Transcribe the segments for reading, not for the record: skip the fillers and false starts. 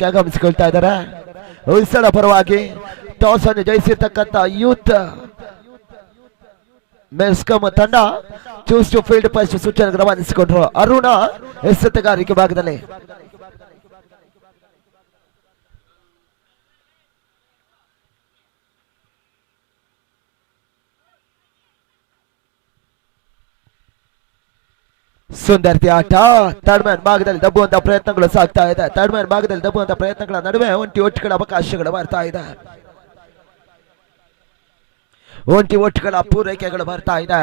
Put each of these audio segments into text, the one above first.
ತಂಡಕ್ಕೆ ಆಗಮಿಸಿಕೊಳ್ತಾ ಇದ್ದಾರೆ. ಹೊಯ್ಸಳ ಪರವಾಗಿ ಟಾಸ್ ಅನ್ನು ಜಯಿಸಿರ್ತಕ್ಕಂಥ ಯೂತ್ ಮೆಸ್ಕಮ್ ತಂಡ ಚೂಸ್ ಟು ಫೀಲ್ಡ್ ಫಸ್ಟ್ ಸೂಚನೆ ರವಾನಿಸಿಕೊಂಡ್ರು. ಅರುಣ ಎಸೆತಗಾರಿಕೆ ಭಾಗದಲ್ಲಿ ಸುಂದರ್ತಿ ಆಟ. ಥರ್ಡ್ ಮ್ಯಾನ್ ಭಾಗದಲ್ಲಿ ದಬ್ಬುವಂತ ಪ್ರಯತ್ನಗಳು ಸಾಗ್ತಾ ಇದೆ. ಥರ್ಡ್ ಮ್ಯಾನ್ ಭಾಗದಲ್ಲಿ ದಬ್ಬುವಂತ ಪ್ರಯತ್ನಗಳ ನಡುವೆ ಒಂಟಿ ಒಟ್ಟುಗಳ ಅವಕಾಶಗಳು ಬರ್ತಾ ಇದೆ. ಒಂಟಿ ಒಟ್ಟುಗಳ ಪೂರೈಕೆಗಳು ಬರ್ತಾ ಇದೆ.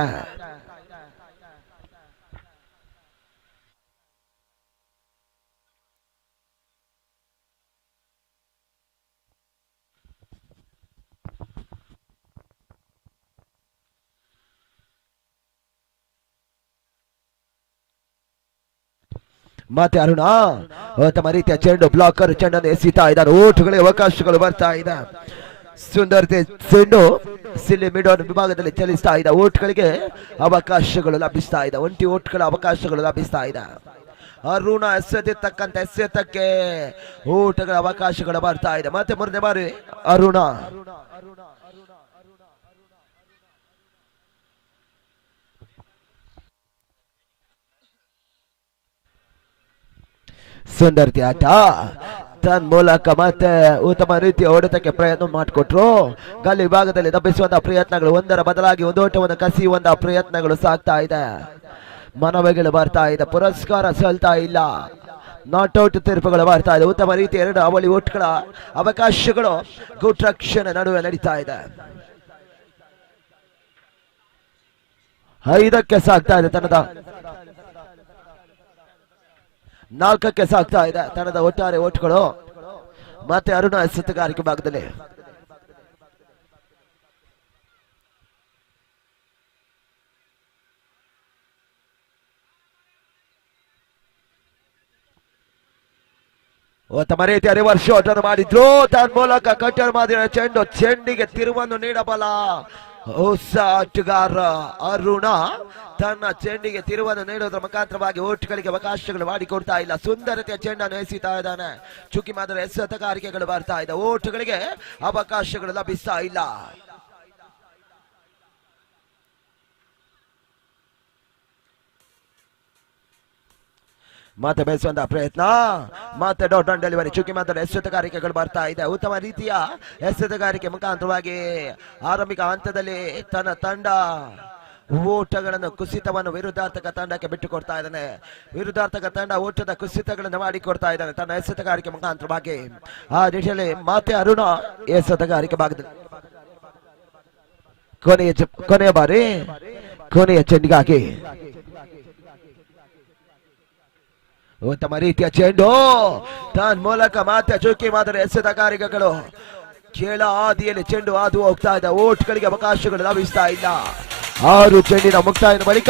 ಮತ್ತೆ ಅರುಣ ತಮ್ಮ ರೀತಿಯ ಚೆಂಡು ಬ್ಲಾಕರ್ ಚೆಂಡನ್ನು ಎಸೀತಾ ಇದ್ದಾರೆ. ಓಟುಗಳಿಗೆ ಅವಕಾಶಗಳು ಬರ್ತಾ ಇದೆ. ಸುಂದರತೆ ಚೆಂಡು ಸಿಲ್ಲಿ ಮಿಡೋನ್ ವಿಭಾಗದಲ್ಲಿ ಚಲಿಸ್ತಾ ಇದೆ. ಓಟ್ಗಳಿಗೆ ಅವಕಾಶಗಳು ಲಭಿಸ್ತಾ ಇದೆ. ಒಂಟಿ ಓಟ್ಗಳ ಅವಕಾಶಗಳು ಲಭಿಸ್ತಾ ಇದೆ. ಅರುಣ ಎಸೆದಿರ್ತಕ್ಕಂಥ ಎಸೆತಕ್ಕೆ ಓಟಗಳ ಅವಕಾಶಗಳು ಬರ್ತಾ ಇದೆ. ಮತ್ತೆ ಮೂರನೇ ಬಾರಿ ಅರುಣ ಸುಂದರ್ತಿ ಆಟ ತನ್ನ ಮೂಲಕ ಮತ್ತೆ ಉತ್ತಮ ರೀತಿಯ ಹೊಡೆತಕ್ಕೆ ಪ್ರಯತ್ನ ಮಾಡಿಕೊಟ್ರು. ಗಾಲಿ ವಿಭಾಗದಲ್ಲಿ ದಬ್ಬಿಸುವಂತಹ ಪ್ರಯತ್ನಗಳು ಒಂದರ ಬದಲಾಗಿ ಒಂದು ಓಟವನ್ನು ಕಸಿಯುವಂತಹ ಪ್ರಯತ್ನಗಳು ಸಾಗ್ತಾ ಇದೆ. ಮನವಿಗಳು ಬರ್ತಾ ಇದೆ. ಪುರಸ್ಕಾರ ಸಲ್ತಾ ಇಲ್ಲ. ನಾಟ್ ಔಟ್ ತೀರ್ಪುಗಳು ಬರ್ತಾ ಇದೆ. ಉತ್ತಮ ರೀತಿಯ ಎರಡು ಅವಳಿ ಓಟ್ಗಳ ಅವಕಾಶಗಳು ಗುಡ್ ರಕ್ಷಣೆ ನಡುವೆ ನಡೀತಾ ಇದೆ. 5ಕ್ಕೆ ಸಾಗ್ತಾ ಇದೆ ತಂಡದ 4ಕ್ಕೆ ಸಾಗ್ತಾ ಇದೆ ತಂಡದ ಒಟ್ಟಾರೆ ಓಟ್ಗಳು. ಮತ್ತೆ ಅರುಣ ಎಸೆತಗಾರಿಕೆ ಭಾಗದಲ್ಲಿ ತಮ್ಮ ರೀತಿಯ ರಿವರ್ಸ್ ಶಾಟ್ ಅನ್ನು ಮಾಡಿದ್ರು. ತನ್ನ ಮೂಲಕ ಕಟ್ಟರ್ ಮಾಡಿದ ಚೆಂಡಿಗೆ ತಿರುವನ್ನು ನೀಡಬಲ್ಲ ಹೊಸ ಆಟಗಾರ ಅರುಣ ತನ್ನ ಚೆಂಡಿಗೆ ತಿರುವನ್ನು ನೀಡುವುದರ ಮುಖಾಂತರವಾಗಿ ಓಟ್ಗಳಿಗೆ ಅವಕಾಶಗಳು ಮಾಡಿಕೊಡ್ತಾ ಇಲ್ಲ. ಸುಂದರತೆಯ ಚೆಂಡನ್ನು ಎಸೀತಾ ಇದ್ದಾನೆ. ಚುಕ್ಕಿ ಮಾತ್ರ ಎಸೆತಗಾರಿಕೆಗಳು ಬರ್ತಾ ಇದೆ. ಓಟುಗಳಿಗೆ ಅವಕಾಶಗಳು ಲಭಿಸ್ತಾ ಇಲ್ಲ. ಮತ್ತೆ ಬೆಳೆಸುವಂತಹ ಪ್ರಯತ್ನ. ಮತ್ತೆ ಡಾಟ್ ಆನ್ ಡೆಲಿವರಿ. ಚುಕ್ಕಿ ಮಾತ್ರ ಎಸೆತಗಾರಿಕೆಗಳು ಬರ್ತಾ ಇದೆ. ಉತ್ತಮ ರೀತಿಯ ಎಸೆತಗಾರಿಕೆ ಮುಖಾಂತರವಾಗಿ ಆರಂಭಿಕ ಹಂತದಲ್ಲಿ ತನ್ನ ತಂಡ ಓಟಗಳನ್ನು ಕುಸಿತವನ್ನು ವಿರುದ್ಧಾರ್ಥಕ ತಂಡಕ್ಕೆ ಬಿಟ್ಟು ಕೊಡ್ತಾ ಇದ್ದಾನೆ. ವಿರುದ್ಧಾರ್ಥಕ ತಂಡ ಓಟದ ಕುಸಿತಗಳನ್ನು ಮಾಡಿಕೊಡ್ತಾ ಇದ್ದಾನೆ ತನ್ನ ಎಸೆತಗಾರಿಕೆ ಮುಖಾಂತರವಾಗಿ. ಆ ನಿಟ್ಟಿನಲ್ಲಿ ಮತ್ತೆ ಅರುಣ ಎಸೆತಗಾರಿಕೆ ಭಾಗದಲ್ಲಿ ಕೊನೆಯ ಬಾರಿ ಕೊನೆಯ ಚೆಂಡಿಗಾಗಿ ಉತ್ತಮ ರೀತಿಯ ಚೆಂಡು ತನ್ನ ಮೂಲಕ ಮತ್ತೆ ಚುಕ್ಕಿ ಮಾದರಿ ಎಸೆತಗಾರಿಕೆಗಳು ಕೆಳ ಹಾದಿಯಲ್ಲಿ ಚೆಂಡು ಹಾದು ಹೋಗ್ತಾ ಇದೆ. ಓಟ್ಗಳಿಗೆ ಅವಕಾಶಗಳು ಲಭಿಸ್ತಾ ಇಲ್ಲ. 6 ಚೆಂಡಿನ ಮುಕ್ತಾಯದ ಬಳಿಕ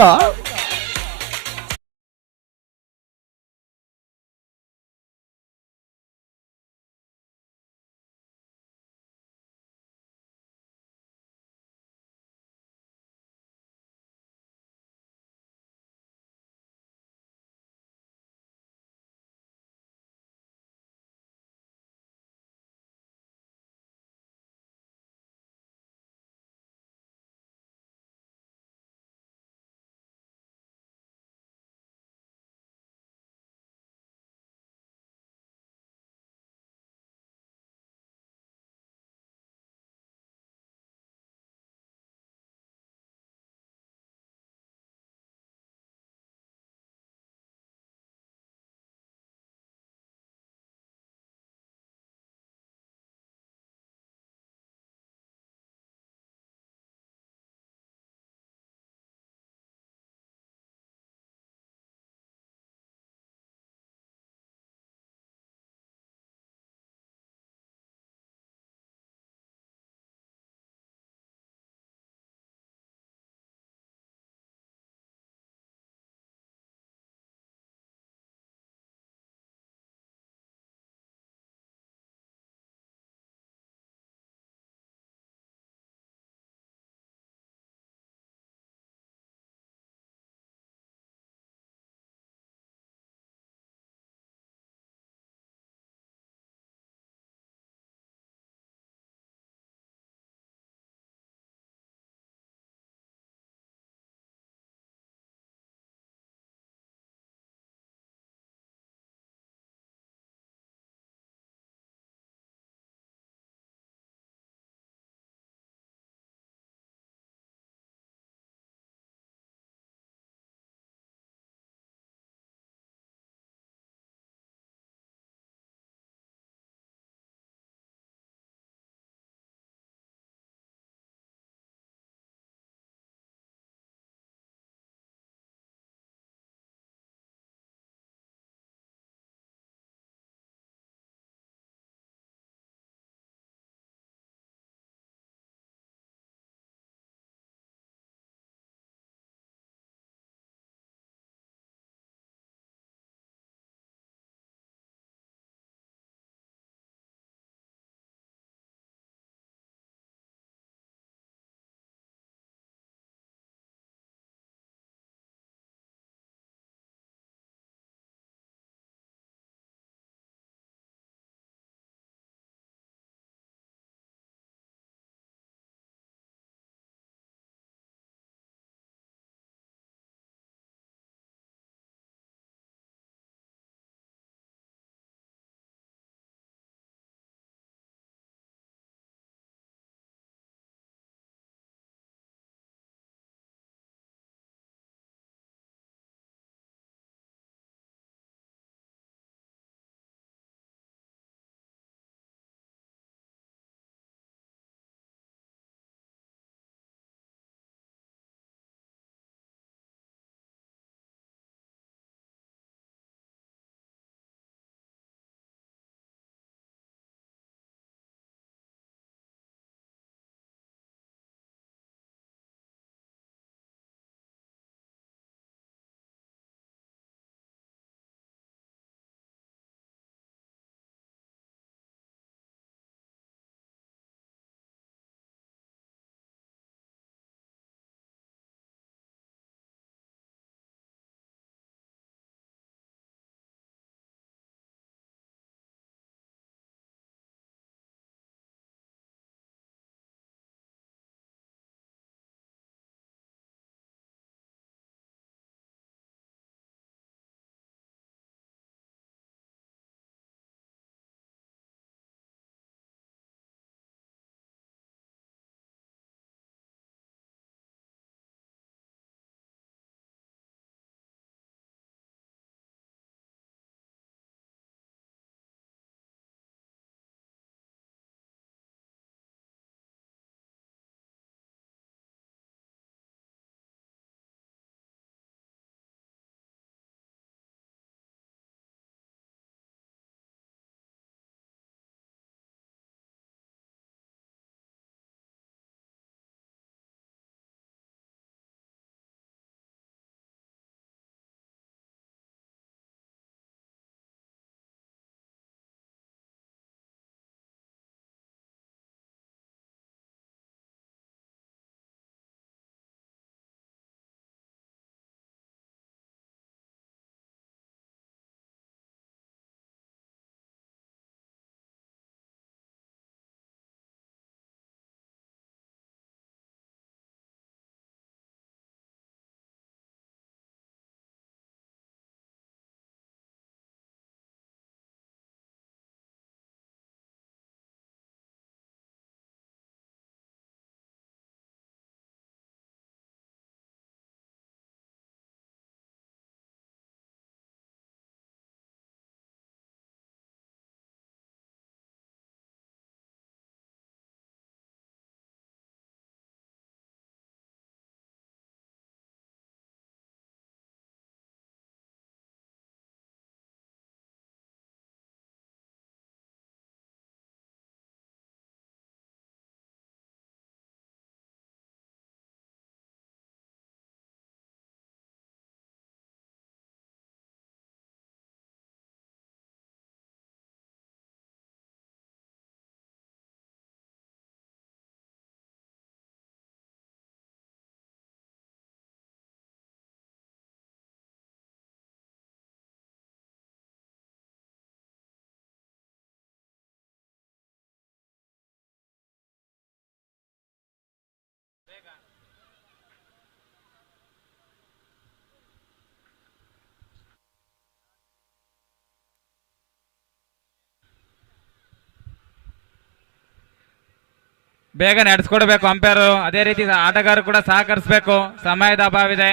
ಬೇಗ ನಡೆಸ್ಕೊಡ್ಬೇಕು ಅಂಪೈರು. ಅದೇ ರೀತಿ ಆಟಗಾರರು ಕೂಡ ಸಹಕರಿಸಬೇಕು. ಸಮಯದ ಅಭಾವ ಇದೆ,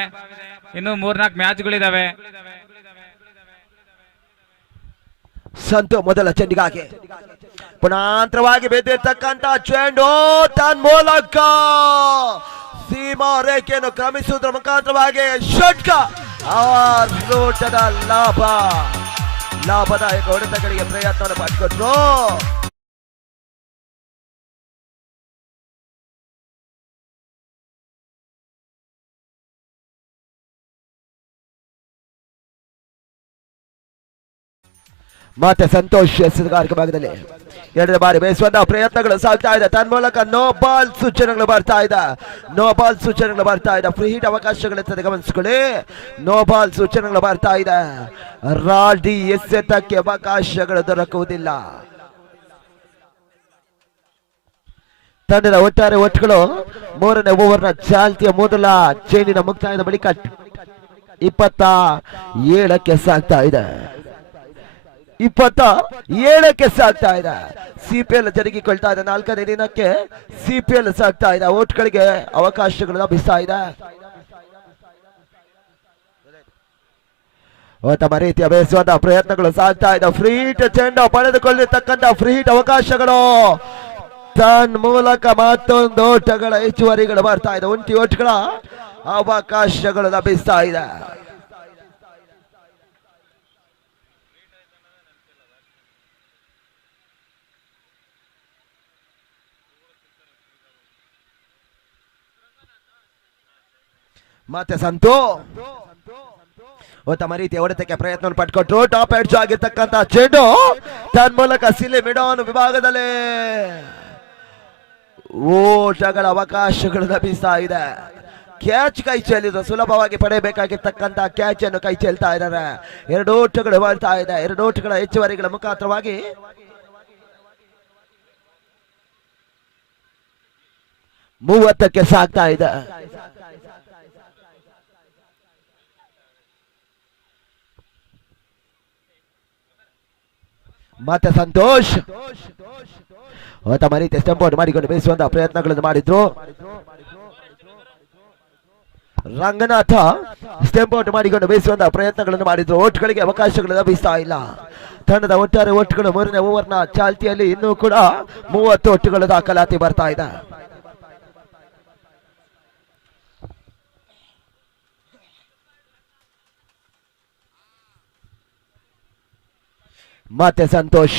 ಇನ್ನು 3-4 ಮ್ಯಾಚ್ಗಳಿದಾವೆ. ಸಂತು ಮೊದಲ ಚೆಂಡಿಗಾಗಿ ಪುಣಾಂತರವಾಗಿ ಬಿದ್ದಿರ್ತಕ್ಕಂತ ಚೆಂಡು ತನ್ ಮೂಲಕ ಸೀಮಾ ರೇಖೆಯನ್ನು ಕ್ರಮಿಸುವುದರ ಮುಖಾಂತರವಾಗಿ ಷಟ್ಕ ನೋಟದ ಲಾಭದಾಯಕ ಹೊಡೆತಗಳಿಗೆ ಪ್ರಯತ್ನವನ್ನು ಮಾಡಿಕೊಟ್ರು. ಮತ್ತೆ ಸಂತೋಷ್ ಎಸೆಗಾರಿಕೆ ಭಾಗದಲ್ಲಿ 2ನೇ ಬಾರಿ ಬೇಯಿಸುವಂತಹ ಪ್ರಯತ್ನಗಳು ಸಾಗ್ತಾ ಇದೆ. ತನ್ಮೂಲಕ ನೋ ಬಾಲ್ ಸೂಚನೆಗಳು ಬರ್ತಾ ಇದೆ. ಫ್ರೀ ಹಿಟ್ ಅವಕಾಶಗಳಿರ್ತದೆ, ಗಮನಿಸಿಕೊಳ್ಳಿ. ನೋ ಬಾಲ್ ಸೂಚನೆಗಳು ಬರ್ತಾ ಇದೆ. ರಾಡಿ ಎಸೆತಕ್ಕೆ ಅವಕಾಶಗಳು ದೊರಕುವುದಿಲ್ಲ. ತಂಡದ ಒಟ್ಟಾರೆ ಒಟ್ಟುಗಳು 3ನೇ ಓವರ್ನ ಚಾಲ್ತಿಯ ಮೊದಲ ಚೇಂಡಿನ ಮುಕ್ತಾಯದ ಬಳಿಕ 27ಕ್ಕೆ ಸಾಗ್ತಾ ಇದೆ. 27ಕ್ಕೆ ಸಾಗ್ತಾ ಇದೆ. ಸಿಪಿಎಲ್ ಜರುಗಿಕೊಳ್ತಾ ಇದೆ. 4ನೇ ದಿನಕ್ಕೆ ಸಿಪಿಎಲ್ ಸಾಗ್ತಾ ಇದೆ. ಓಟ್ಗಳಿಗೆ ಅವಕಾಶಗಳು ಲಭಿಸ್ತಾ ಇದೆ. ತಮ್ಮ ರೀತಿಯ ಬೇಯಿಸುವಂತಹ ಪ್ರಯತ್ನಗಳು ಸಾಗ್ತಾ ಇದೆ. ಫ್ರೀ ಹಿಟ್ ಚೆಂಡು ಪಡೆದುಕೊಳ್ಳತಕ್ಕಂತ ಫ್ರೀ ಹಿಟ್ ಅವಕಾಶಗಳು ತನ್ ಮೂಲಕ ಮತ್ತೊಂದು ಓಟಗಳ ಹೆಚ್ಚುವರಿಗಳು ಬರ್ತಾ ಇದೆ. ಒಂಟಿ ಓಟ್ಗಳ ಅವಕಾಶಗಳು ಲಭಿಸ್ತಾ ಇದೆ. ಮತ್ತೆ ಸಂತು ತಮ್ಮ ರೀತಿಯ ಹೊಡೆತಕ್ಕೆ ಪ್ರಯತ್ನವನ್ನು ಪಟ್ಕೊಟ್ರು. ಟಾಪ್ ಎಡ್ಜ್ ಆಗಿರ್ತಕ್ಕಂಥ ಚೆಂಡು ತನ್ ಮೂಲಕ ಸಿಲೆ ಮಿಡಾನ್ ವಿಭಾಗದಲ್ಲಿ ಓಟಗಳ ಅವಕಾಶಗಳು ಲಭಿಸ್ತಾ ಇದೆ. ಕ್ಯಾಚ್ ಕೈ ಚೆಲ್ಲಿದ್ರು. ಸುಲಭವಾಗಿ ಪಡೆಯಬೇಕಾಗಿರ್ತಕ್ಕಂಥ ಕ್ಯಾಚ್ ಅನ್ನು ಕೈ ಚೆಲ್ತಾ ಇದ್ದಾರೆ. 2 ಓಟಗಳು ಬರ್ತಾ ಇದೆ. 2 ಓಟಗಳ ಹೆಚ್ಚುವರಿಗಳ ಮುಖಾಂತರವಾಗಿ 30ಕ್ಕೆ ಸಾಗ್ತಾ ಇದೆ. ಮತ್ತೆ ಸಂತೋಷ್ ತಮ್ಮ ರೀತಿಯ ಸ್ಟಂಪ್ ಔಟ್ ಮಾಡಿಕೊಂಡು ಬೇಯಿಸುವಂತಹ ಪ್ರಯತ್ನಗಳನ್ನು ಮಾಡಿದ್ರು. ರಂಗನಾಥ ಸ್ಟಂಪ್ ಔಟ್ ಮಾಡಿಕೊಂಡು ಬೇಯಿಸುವಂತಹ ಪ್ರಯತ್ನಗಳನ್ನು ಮಾಡಿದ್ರು. ಓಟ್ಗಳಿಗೆ ಅವಕಾಶಗಳು ಲಭಿಸ್ತಾ ಇಲ್ಲ. ತಂಡದ ಒಟ್ಟಾರೆ ಓಟ್ಗಳು 3ನೇ ಓವರ್ನ ಚಾಲ್ತಿಯಲ್ಲಿ ಇನ್ನೂ ಕೂಡ 30 ಓಟುಗಳು ದಾಖಲಾತಿ ಬರ್ತಾ ಇದೆ. ಮತ್ತೆ ಸಂತೋಷ್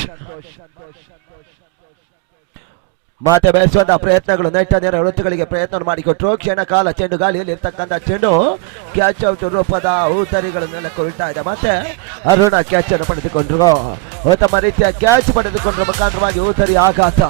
ಮತ್ತೆ ಬೇಯಿಸುವಂತಹ ಪ್ರಯತ್ನಗಳು ನೆಟ್ಟ ನೇರ ಹೊಡೆತಗಳಿಗೆ ಪ್ರಯತ್ನ ಮಾಡಿಕೊಟ್ರು. ಕ್ಷಣ ಕಾಲ ಚೆಂಡು ಗಾಳಿಯಲ್ಲಿ ಇರ್ತಕ್ಕಂಥ ಚೆಂಡು ಕ್ಯಾಚ್ ಔಟ್ ರೂಪದ ಊತರಿಗಳನ್ನೆಲ್ಲ ಕೊಳ್ತಾ ಇದೆ. ಮತ್ತೆ ಅರುಣ ಕ್ಯಾಚ್ ಅನ್ನು ಪಡೆದುಕೊಂಡ್ರು. ತಮ್ಮ ರೀತಿಯ ಕ್ಯಾಚ್ ಪಡೆದುಕೊಂಡ್ರ ಮುಖಾಂತರವಾಗಿ ಊತರಿ ಆಘಾತ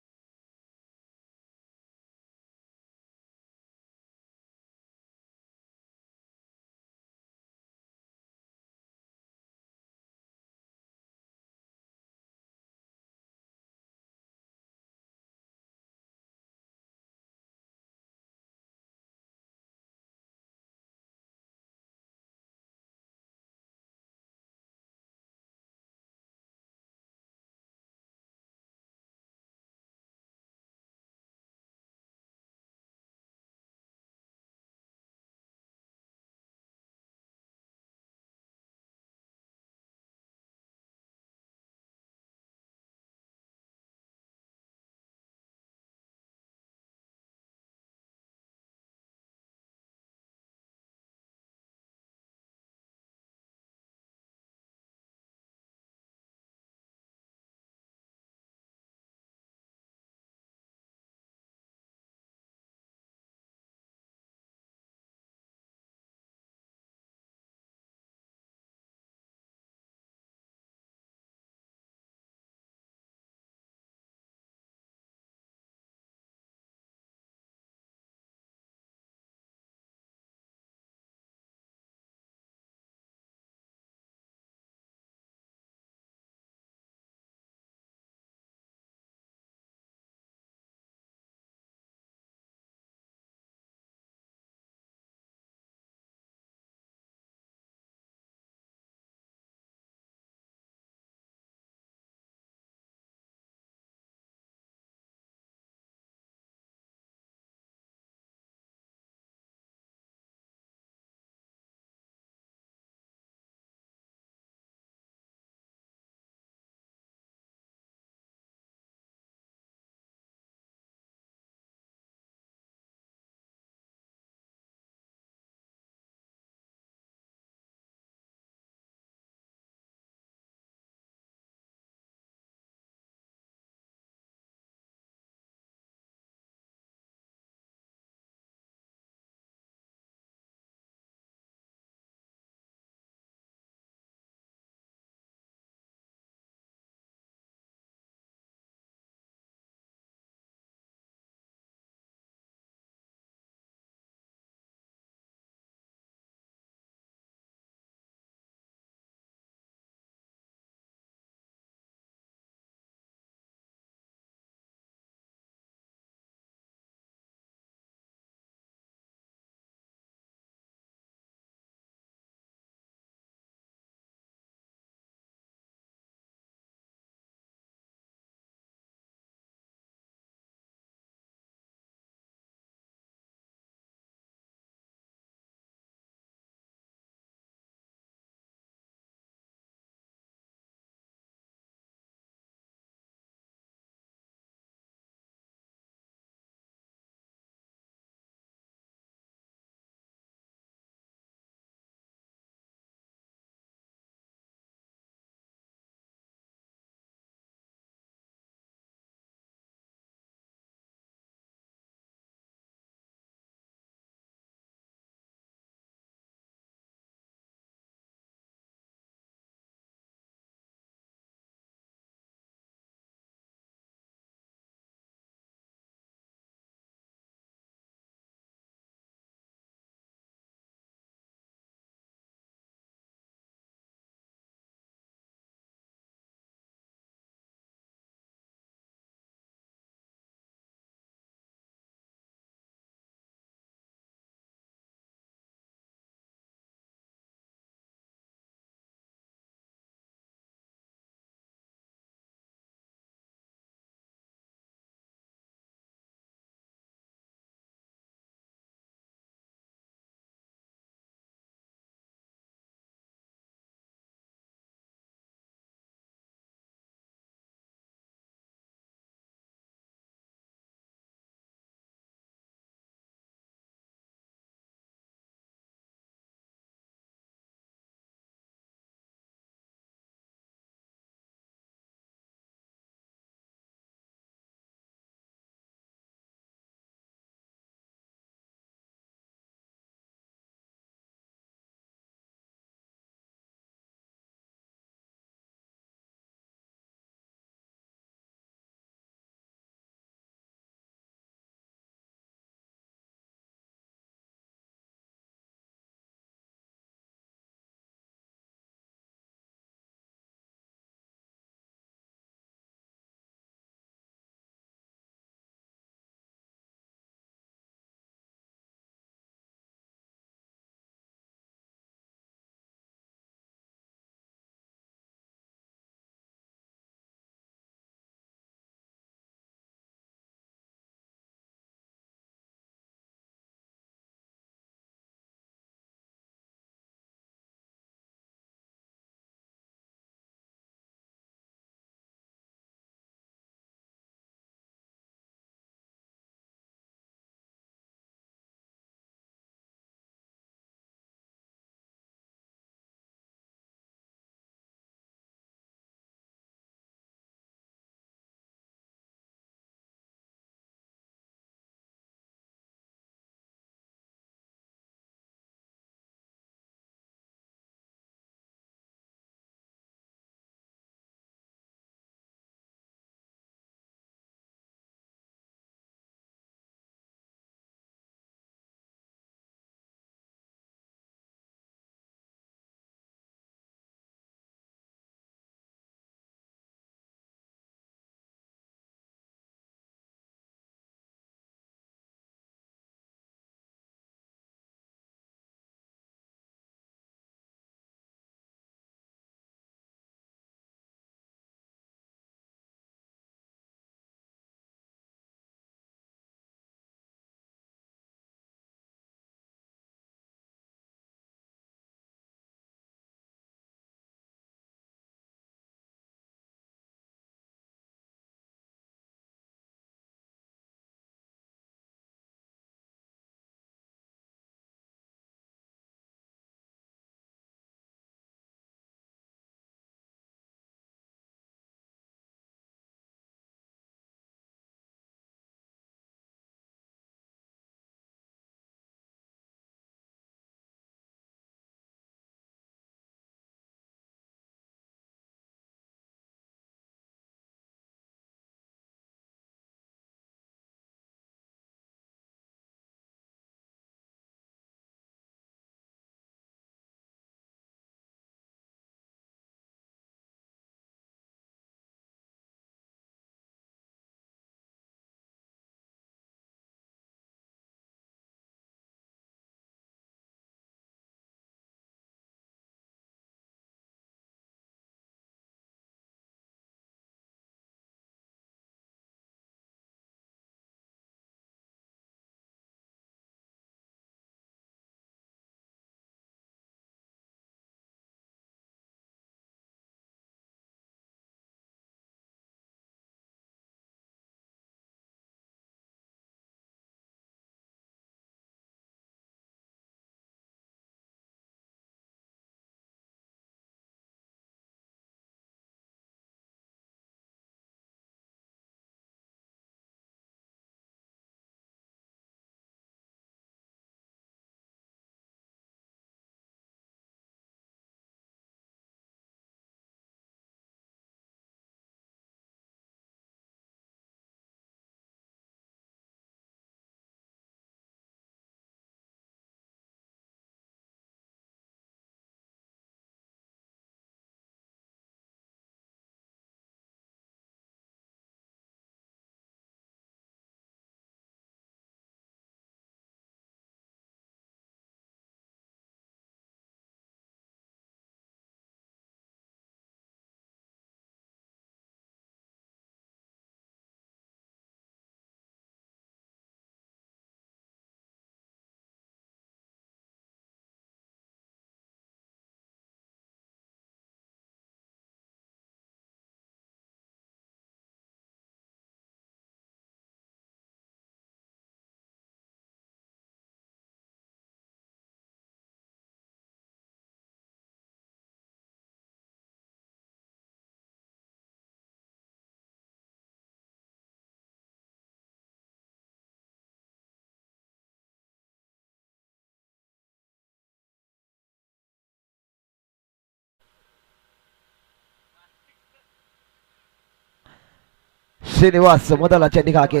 ಶ್ರೀನಿವಾಸ್ ಮೊದಲ ಚೆಂಡಿಗಾಗಿ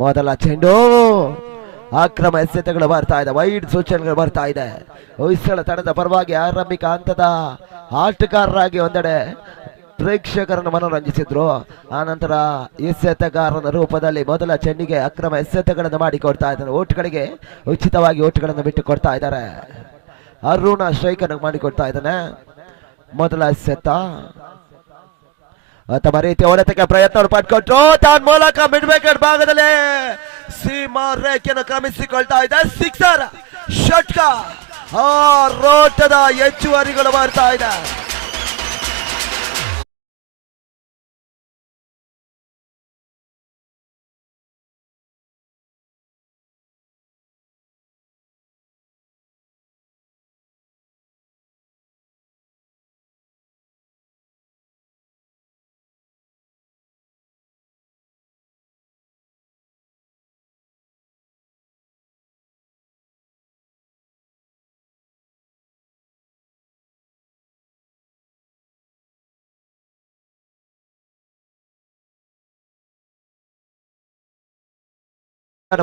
ಮೊದಲ ಚೆಂಡು ಅಕ್ರಮ ಎಸೆತಗಳು ಬರ್ತಾ ಇದೆ, ವೈಡ್ ಸೂಚನೆಗಳು ಬರ್ತಾ ಇದೆ. ಹೊಯ್ಸಳ ತಂಡದ ಪರವಾಗಿ ಆರಂಭಿಕ ಹಂತದ ಆಟಗಾರರಾಗಿ ಒಂದೆಡೆ ಪ್ರೇಕ್ಷಕರನ್ನು ಮನೋರಂಜಿಸಿದ್ರು. ಆ ನಂತರ ಎಸೆತಗಾರನ ರೂಪದಲ್ಲಿ ಮೊದಲ ಚೆಂಡಿಗೆ ಅಕ್ರಮ ಎಸೆತಗಳನ್ನು ಮಾಡಿಕೊಡ್ತಾ ಇದ್ದಾರೆ. ಓಟ್ಗಳಿಗೆ ಉಚಿತವಾಗಿ ಓಟ್ಗಳನ್ನು ಬಿಟ್ಟು ಕೊಡ್ತಾ ಇದ್ದಾರೆ. ಅರುಣ ಸ್ಟ್ರೈಕನ್ನು ಮಾಡಿಕೊಡ್ತಾ ಇದ್ದಾನೆ. ಮೊದಲ ಎಸೆತ ತಮ್ಮ ರೀತಿಯ ಹೊಡೆತಕ್ಕೆ ಪ್ರಯತ್ನ ಪಟ್ಕೊಟ್ರು. ತನ್ನ ಮೂಲಕ ಮಿಡ್ ವಿಕೆಟ್ ಭಾಗದಲ್ಲಿ ಸೀಮಾ ರೇಖೆಯನ್ನು ಕ್ರಮಿಸಿಕೊಳ್ತಾ ಇದೆ. ಸಿಕ್ಸರ್ ಷಟ್ಕ ಆ ರೋಟದ ಹೆಚ್ಚುವರಿಗಳು ಬರ್ತಾ ಇದೆ.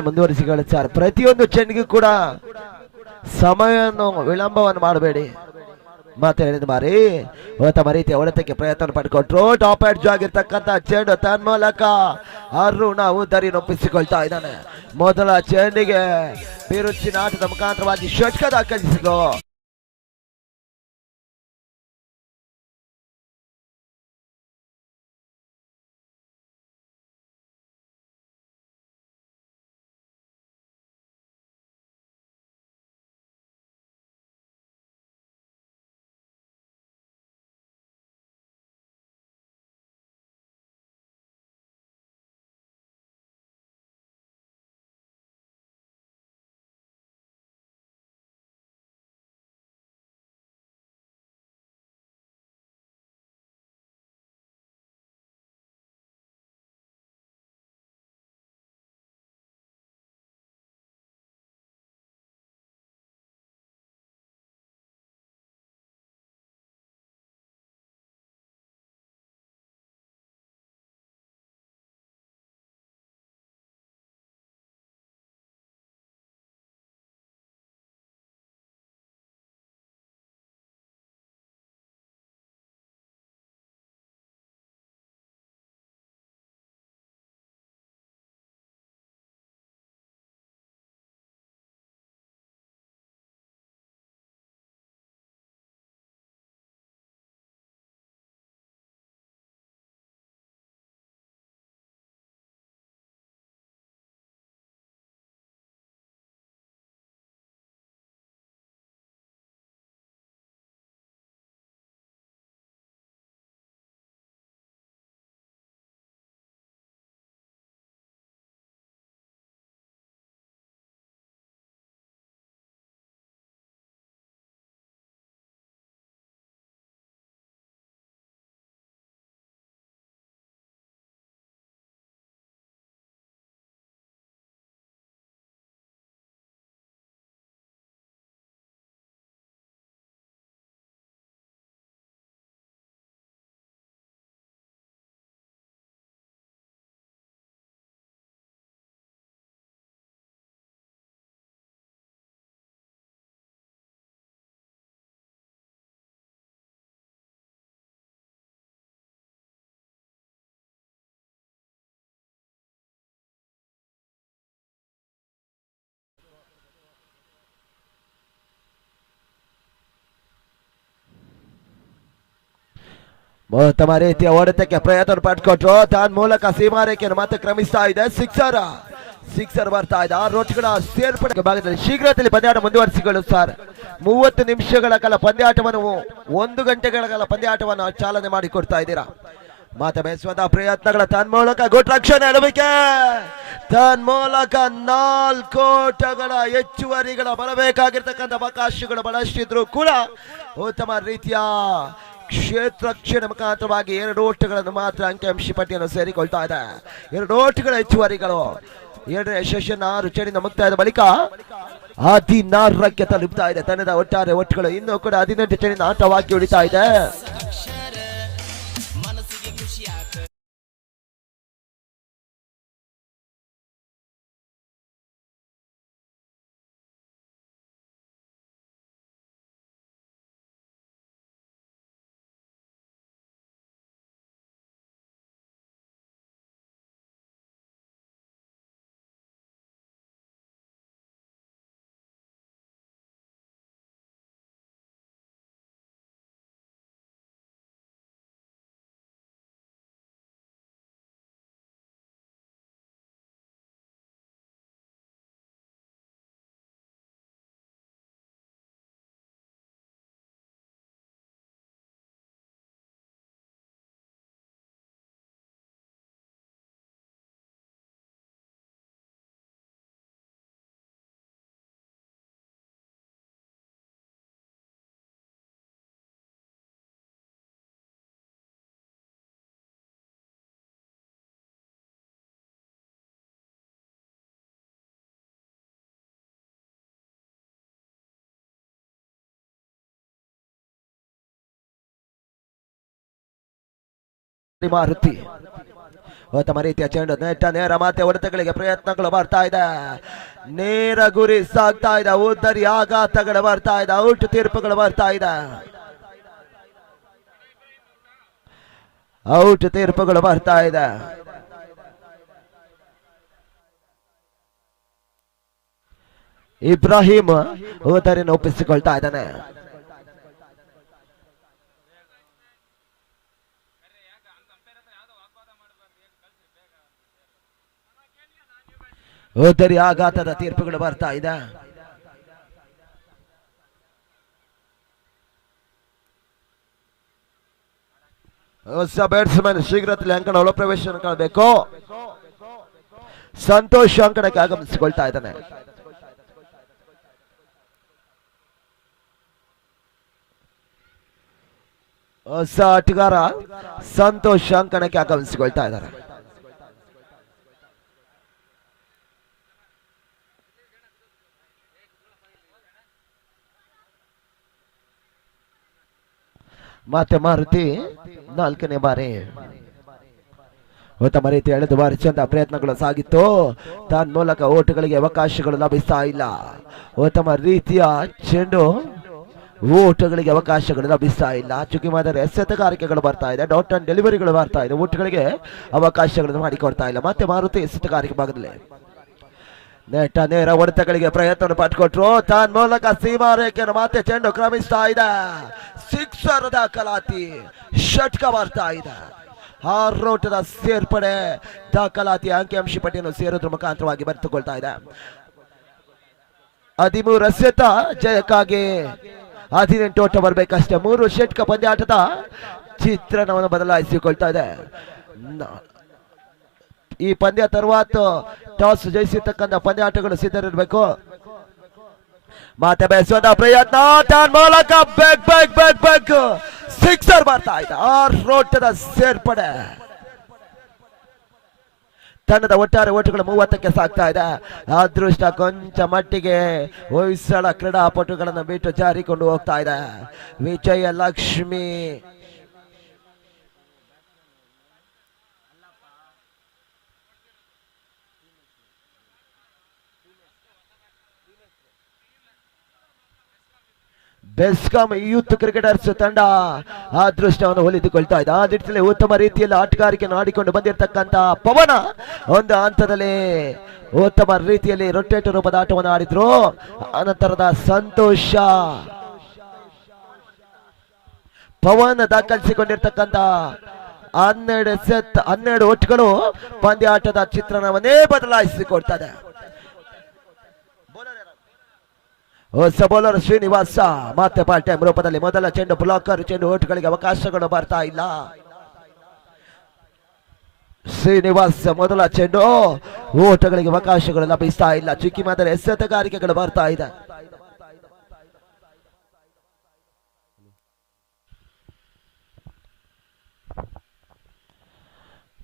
ಮುಂದುವರಿಸಿಕೊಳ್ಳ ಸರ್. ಪ್ರತಿಯೊಂದು ಚೆಂಡಿಗೂ ಕೂಡ ಸಮಯವನ್ನು ವಿಳಂಬವನ್ನು ಮಾಡಬೇಡಿ. ಮತ್ತೆ ಹೇಳಿದ ಮಾರಿ ತಮ್ಮ ರೀತಿಯ ಹೊಡೆತಕ್ಕೆ ಪ್ರಯತ್ನ ಪಡ್ಕೊಟ್ರು. ಟಾಪ್ ಎಡ್ಜ್ ಆಗಿರ್ತಕ್ಕಂಥ ಚೆಂಡು ತನ್ನ ಮೂಲಕ ಅರುಣ ಉದ್ದರಿ ಒಪ್ಪಿಸಿಕೊಳ್ತಾ ಇದ್ದಾನೆ. ಮೊದಲ ಚೆಂಡಿಗೆ ಬಿರುಚಿನ ಆಟದ ಮುಖಾಂತರವಾಗಿ ಷಟ್ಕ ದಾಖಲಿಸಿದ್ರು. ತಮ್ಮ ರೀತಿಯ ಹೊಡೆತಕ್ಕೆ ಪ್ರಯತ್ನ ಪಟ್ಕೊಟ್ರು. ತನ್ನ ಮೂಲಕ ಸೀಮಾರೇಖೆಯನ್ನು ಮತ್ತೆ ಕ್ರಮಿಸ್ತಾ ಇದೆ. ಸಿಕ್ಸರ್ ಬರ್ತಾ ಇದೆ. ಆ ರೋಟ್ಗಳ ಸೇರ್ಪಡೆ ಭಾಗದಲ್ಲಿ ಶೀಘ್ರದಲ್ಲಿ ಪಂದ್ಯಾಟ ಮುಂದುವರಿಸಿಕೊಳ್ಳು ಸರ್. 30 ನಿಮಿಷಗಳ ಕಾಲ ಪಂದ್ಯಾಟವನ್ನು 1 ಗಂಟೆಗಳ ಕಾಲ ಪಂದ್ಯಾಟವನ್ನು ಚಾಲನೆ ಮಾಡಿಕೊಡ್ತಾ ಇದ್ದೀರಾ. ಮತ್ತೊಮ್ಮೆ ಸ್ವತಃ ಪ್ರಯತ್ನಗಳ ತನ್ನ ಮೂಲಕ ಗುಡ್ ರಕ್ಷಣೆ ಅನುಭವಿಕೆ ತನ್ನ ಮೂಲಕ 4 ಓಟಗಳ ಹೆಚ್ಚುವರಿಗಳ ಬರಬೇಕಾಗಿರ್ತಕ್ಕಂಥ ಅವಕಾಶಗಳು ಬಹಳಷ್ಟಿದ್ರು ಕೂಡ ಉತ್ತಮ ರೀತಿಯ ಕ್ಷೇತ್ರ ರಕ್ಷಣೆ ಮುಖಾಂತರವಾಗಿ 2 ಓಟಗಳನ್ನು ಮಾತ್ರ ಅಂಕಿಅಂಶ ಪಟ್ಟಿಯನ್ನು ಸೇರಿಕೊಳ್ತಾ ಇದೆ. 2 ಓಟಗಳ ಹೆಚ್ಚುವರಿಗಳು. 2ನೇ ಸೆಷನ್ 6 ಚೆಂಡಿನ ಮುಕ್ತಾಯದ ಬಳಿಕ 16ಕ್ಕೆ ತಲುಪ್ತಾ ಇದೆ. ತಂಡದ ಒಟ್ಟಾರೆ ಒಟ್ಟುಗಳು ಇನ್ನೂ ಕೂಡ 18 ಚೆಂಡಿನ ಆಟವಾಗಿ ಉಳಿತಾ ಇದೆ. ಮಾರುತಿ ಉತ್ತಮ ರೀತಿಯ ಚೆಂಡು ನೆಟ್ಟ ನೇರ ಮತ್ತೆ ಹೊಡೆತಗಳಿಗೆ ಪ್ರಯತ್ನಗಳು ಬರ್ತಾ ಇದೆ. ನೇರ ಗುರಿ ಸಾಗ್ತಾ ಇದೆ. ಉದ್ದರಿ ಆಘಾತಗಳು ಬರ್ತಾ ಇದೆ. ಔಟ್ ತೀರ್ಪುಗಳು ಬರ್ತಾ ಇದೆ. ಔಟ್ ತೀರ್ಪುಗಳು ಬರ್ತಾ ಇದೆ. ಇಬ್ರಾಹಿಂ ಉದ್ದರಿನ ಒಪ್ಪಿಸಿಕೊಳ್ತಾ ಇದ್ದಾನೆ. ಉದ್ದರಿ ಆಘಾತದ ತೀರ್ಪುಗಳು ಬರ್ತಾ ಇದೆ. ಹೊಸ ಬ್ಯಾಟ್ಸ್ಮನ್ ಶೀಘ್ರದಲ್ಲಿ ಅಂಕಣ ಒಳ ಪ್ರವೇಶ ಕಾಣಬೇಕು. ಸಂತೋಷ್ ಅಂಕಣಕ್ಕೆ ಆಗಮಿಸಿಕೊಳ್ತಾ ಇದ್ದಾನೆ. ಹೊಸ ಆಟಗಾರ ಸಂತೋಷ್ ಅಂಕಣಕ್ಕೆ ಆಗಮಿಸಿಕೊಳ್ತಾ ಇದ್ದಾರೆ. ಮತ್ತೆ ಮಾರುತಿ 4ನೇ ಬಾರಿ ಉತ್ತಮ ರೀತಿ ಎಳೆದು ಬಾರಿ ಚಂದ ಪ್ರಯತ್ನಗಳು ಸಾಗಿತ್ತು. ತನ್ಮೂಲಕ ಓಟುಗಳಿಗೆ ಅವಕಾಶಗಳು ಲಭಿಸ್ತಾ ಇಲ್ಲ. ಉತ್ತಮ ರೀತಿಯ ಚೆಂಡು ಓಟುಗಳಿಗೆ ಅವಕಾಶಗಳು ಲಭಿಸ್ತಾ ಇಲ್ಲ. ಚುಕ್ಕಿ ಮಾದರಿ ಎಸೆತಗಾರಿಕೆಗಳು ಬರ್ತಾ ಇದೆ. ಡಾಟ್ ಅಂಡ್ ಡೆಲಿವರಿಗಳು ಬರ್ತಾ ಇದೆ. ಓಟುಗಳಿಗೆ ಅವಕಾಶಗಳನ್ನು ಮಾಡಿಕೊಡ್ತಾ ಇಲ್ಲ. ಮತ್ತೆ ಮಾರುತಿ ಎಸೆತಗಾರಿಕೆ ಭಾಗದಲ್ಲಿ ನೆಟ್ಟ ನೇರ ಹೊಡೆತಗಳಿಗೆ ಪ್ರಯತ್ನ ಪಟ್ಕೊಟ್ರು. ತನ್ಮೂಲಕ ಸೀಮಾ ರೇಖೆಯನ್ನು ಮತ್ತೆ ಚೆಂಡು ಕ್ರಮಿಸ್ತಾ ಇದೆ. ಸಿಕ್ಸರ್ ದಾಖಲಾತಿ ಷಟ್ಕ ಬರ್ತಾ ಇದೆ. ಆರೋಟದ ಸೇರ್ಪಡೆ ದಾಖಲಾತಿ ಅಂಕಿಅಂಶ ಪಟ್ಟಿಯನ್ನು ಸೇರೋದ್ರ ಮುಖಾಂತರವಾಗಿ ಬರೆದುಕೊಳ್ತಾ ಇದೆ. 13 ಎಸೆತ ಜಯಕ್ಕಾಗಿ 18 ಓಟ ಬರಬೇಕಷ್ಟೇ. 3 ಷಟ್ಕ ಪಂದ್ಯಾಟದ ಚಿತ್ರಣವನ್ನು ಬದಲಾಯಿಸಿಕೊಳ್ತಾ ಇದೆ. ಈ ಪಂದ್ಯ ತರುవాత ಟಾಸ್ ಜಯಿಸಿರ್ತಕ್ಕಂಥ ಪಂದ್ಯಾಟಗಳು ಸಿದ್ಧರಿರಬೇಕು. ಮತ್ತೆ ಬೆಳೆಸುವಂತ ಪ್ರಯತ್ನ ಮೂಲಕ beg beg beg beg sixer ಬರ್ತಾ ಇದೆ. ಆರೋಟದ ಸೇರ್ಪಡೆ ತಂಡದ ಒಟ್ಟಾರೆ ಓಟುಗಳು 30ಕ್ಕೆ ಸಾಗ್ತಾ ಇದೆ. ಅದೃಷ್ಟ ಕೊಂಚ ಮಟ್ಟಿಗೆ ಹೊಯ್ಸಳ ಕ್ರೀಡಾಪಟುಗಳನ್ನು ಬಿಟ್ಟು ಜಾರಿಕೊಂಡು ಹೋಗ್ತಾ ಇದೆ. ವಿಜಯ ಲಕ್ಷ್ಮಿ ಬೆಸ್ಕಾಂ ಯೂತ್ ಕ್ರಿಕೆಟರ್ಸ್ ತಂಡ ಅದೃಷ್ಟವನ್ನು ಒಲಿದುಕೊಳ್ತಾ ಇದೆ. ಆ ನಿಟ್ಟಿನಲ್ಲಿ ಉತ್ತಮ ರೀತಿಯಲ್ಲಿ ಆಟಗಾರಿಕೆಯನ್ನು ಆಡಿಕೊಂಡು ಬಂದಿರತಕ್ಕಂತ ಪವನ ಒಂದು ಹಂತದಲ್ಲಿ ಉತ್ತಮ ರೀತಿಯಲ್ಲಿ ರೊಟೇಟ್ ರೂಪದ ಆಟವನ್ನು ಆಡಿದ್ರು. ಅನಂತರದ ಸಂತೋಷ ಪವನ್ ದಾಖಲಿಸಿಕೊಂಡಿರ್ತಕ್ಕಂಥ 12 ಓಟ್ಗಳು ಪಂದ್ಯಾಟದ ಚಿತ್ರಣವನ್ನೇ ಬದಲಾಯಿಸಿಕೊಡ್ತದೆ. ಹೊಸ ಬೌಲರ್ ಶ್ರೀನಿವಾಸ ಮತ್ತೆ ಪಾರ್ಟ್ ಟೈಮ್ ರೂಪದಲ್ಲಿ ಮೊದಲ ಚೆಂಡು ಬ್ಲಾಕರ್ ಚೆಂಡು ಓಟುಗಳಿಗೆ ಅವಕಾಶಗಳು ಬರ್ತಾ ಇಲ್ಲ. ಶ್ರೀನಿವಾಸ್ ಮೊದಲ ಚೆಂಡು ಓಟಗಳಿಗೆ ಅವಕಾಶಗಳು ಲಭಿಸ್ತಾ ಇಲ್ಲ. ಚುಕ್ಕಿ ಮಾದರಿ ಎಸೆತಗಾರಿಕೆಗಳು ಬರ್ತಾ ಇದೆ.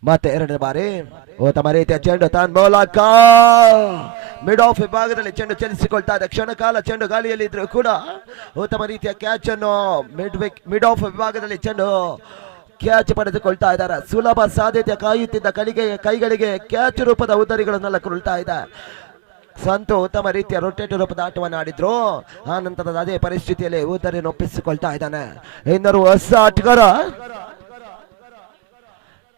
ಮತ್ತೆ 2ನೇ ಬಾರಿ ಉತ್ತಮ ರೀತಿಯ ಚೆಂಡು ಮೂಲಕ ಮಿಡ್ ಆಫ್ ವಿಭಾಗದಲ್ಲಿ ಚೆಂಡು ಚಲಿಸಿಕೊಳ್ತಾ ಇದೆ. ಕ್ಷಣಕಾಲ ಚೆಂಡು ಗಾಳಿಯಲ್ಲಿ ಇದ್ರೂ ಕೂಡ ಉತ್ತಮ ರೀತಿಯ ಕ್ಯಾಚ್ ಅನ್ನು ಮಿಡ್ ಆಫ್ ವಿಭಾಗದಲ್ಲಿ ಚೆಂಡು ಕ್ಯಾಚ್ ಪಡೆದುಕೊಳ್ತಾ ಇದ್ದಾರೆ. ಸುಲಭ ಸಾಧ್ಯತೆ ಕಾಯುತ್ತಿದ್ದ ಕೈಗಳಿಗೆ ಕ್ಯಾಚ್ ರೂಪದ ಉದ್ದರಿಗಳನ್ನೆಲ್ಲ ಕುರುಳ್ತಾ ಇದೆ. ಸಂತು ಉತ್ತಮ ರೀತಿಯ ರೊಟೇಟ್ ರೂಪದ ಆಟವನ್ನು ಆಡಿದ್ರು. ಆ ನಂತರದ ಅದೇ ಪರಿಸ್ಥಿತಿಯಲ್ಲಿ ಉದ್ದರಿಯನ್ನು ಒಪ್ಪಿಸಿಕೊಳ್ತಾ ಇದ್ದಾನೆ. ಇನ್ನೊರು ಹೊಸ ಆಟಗಾರ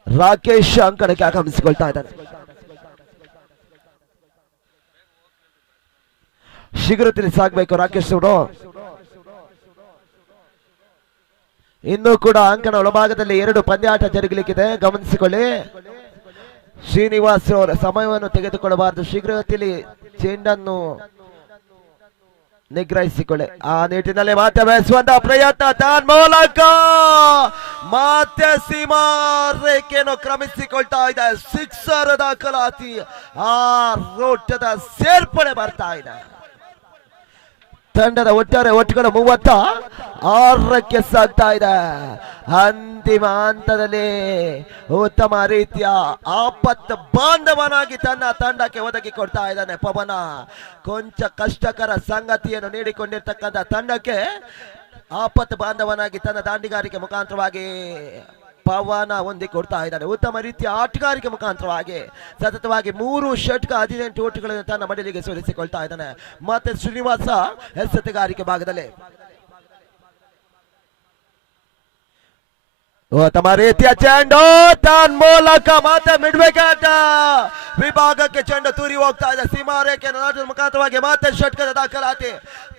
ರಾಕೇಶ್ ಅಂಕಣಕ್ಕೆ ಆಗಮಿಸಿಕೊಳ್ತಾ ಇದ್ದಾನೆ. ಶೀಘ್ರದಲ್ಲಿ ಸಾಗಬೇಕು ರಾಕೇಶ್ ಅವರು. ಇನ್ನೂ ಕೂಡ ಅಂಕಣ ಒಳಭಾಗದಲ್ಲಿ 2 ಪಂದ್ಯಾಟ ಜರುಗಲಿಕ್ಕಿದೆ, ಗಮನಿಸಿಕೊಳ್ಳಿ. ಶ್ರೀನಿವಾಸ್ ಅವರ ಸಮಯವನ್ನು ತೆಗೆದುಕೊಳ್ಳಬಾರದು. ಶೀಘ್ರಗತಿಯಲ್ಲಿ ಚೆಂಡನ್ನು ನಿಗ್ರಹಿಸಿಕೊಳ್ಳಿ. ಆ ನಿಟ್ಟಿನಲ್ಲಿ ಮತ್ತೆ ಬಯಸುವಂತಹ ಪ್ರಯತ್ನ ಮೂಲಕ ಮತ್ತೆ ಸೀಮಾ ರೇಖೆಯನ್ನು ಕ್ರಮಿಸಿಕೊಳ್ತಾ ಇದೆ. ಸಿಕ್ಸರ್ ದಾಖಲಾತಿ ಆ ರೋಟದ ಸೇರ್ಪಡೆ ಬರ್ತಾ ಇದೆ. ತಂಡದ ಒಟ್ಟಾರೆ ಒಟ್ಟುಗಳು 36ಕ್ಕೆ ಸಾಗ್ತಾ ಇದೆ. ಅಂತಿಮ ಹಂತದಲ್ಲಿ ಉತ್ತಮ ರೀತಿಯ ಆಪತ್ತು ಬಾಂಧವನಾಗಿ ತನ್ನ ತಂಡಕ್ಕೆ ಒದಗಿ ಕೊಡ್ತಾ ಇದ್ದಾನೆ ಪವನ. ಕೊಂಚ ಕಷ್ಟಕರ ಸಂಗತಿಯನ್ನು ನೀಡಿಕೊಂಡಿರ್ತಕ್ಕಂಥ ತಂಡಕ್ಕೆ ಆಪತ್ತು ಬಾಂಧವನಾಗಿ ತನ್ನ ದಾಂಡಿಗಾರಿಕೆ ಮುಖಾಂತರವಾಗಿ ಪವನ ಹೊಂದಿ ಕೊಡ್ತಾ ಇದ್ದಾನೆ. ಉತ್ತಮ ರೀತಿಯ ಆಟಗಾರಿಕೆ ಮುಖಾಂತರವಾಗಿ ಸತತವಾಗಿ 3 ಷಟ್ಕ 18 ಓಟುಗಳನ್ನು ತನ್ನ ಮಡಿಲಿಗೆ ಸೋಲಿಸಿಕೊಳ್ತಾ ಇದ್ದಾನೆ. ಮತ್ತೆ ಶ್ರೀನಿವಾಸ ಎಸೆತಗಾರಿಕೆ ಭಾಗದಲ್ಲಿ ಉತ್ತಮ ರೀತಿಯ ಚೆಂಡು ತನ್ನ ಮೂಲಕ ಮತ್ತೆ ಮಿಡ್ ವಿಕೆಟ್ ವಿಭಾಗಕ್ಕೆ ಚೆಂಡು ತೂರಿ ಹೋಗ್ತಾ ಇದೆ. ಸೀಮಾರೇಖೆ ನಾಟದ ಮುಖಾಂತರವಾಗಿ ಮತ್ತೆ ಷಟ್ಕದ ದಾಖಲಾತಿ.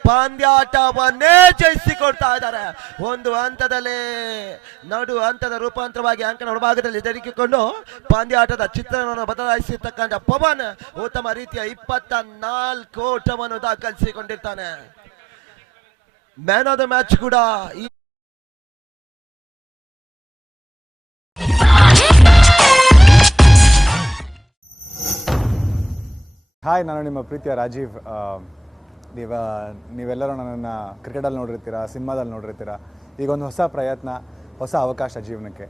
ಪಂದ್ಯಾಟವನ್ನೇ ಜಯಿಸಿಕೊಡ್ತಾ ಇದ್ದಾರೆ. ಒಂದು ಹಂತದಲ್ಲಿ ನಡು ಹಂತದ ರೂಪಾಂತರವಾಗಿ ಅಂಕಣ ಭಾಗದಲ್ಲಿ ತೆಗೆದುಕೊಂಡು ಪಂದ್ಯಾಟದ ಚಿತ್ರಣವನ್ನು ಬದಲಾಯಿಸಿರ್ತಕ್ಕಂಥ ಪವನ್ ಉತ್ತಮ ರೀತಿಯ 24 ಓಟವನ್ನು ದಾಖಲಿಸಿಕೊಂಡಿರ್ತಾನೆ. ಮ್ಯಾನ್ ಆಫ್ ದ ಮ್ಯಾಚ್ ಕೂಡ ಹಾಯ್, ನಾನು ನಿಮ್ಮ ಪ್ರೀತಿಯ ರಾಜೀವ್. ನೀವೆಲ್ಲರೂ ನನ್ನನ್ನು ಕ್ರಿಕೆಟಲ್ಲಿ ನೋಡಿರ್ತೀರ, ಸಿನಿಮಾದಲ್ಲಿ ನೋಡಿರ್ತೀರ. ಈಗ ಒಂದು ಹೊಸ ಪ್ರಯತ್ನ, ಹೊಸ ಅವಕಾಶ ಜೀವನಕ್ಕೆ.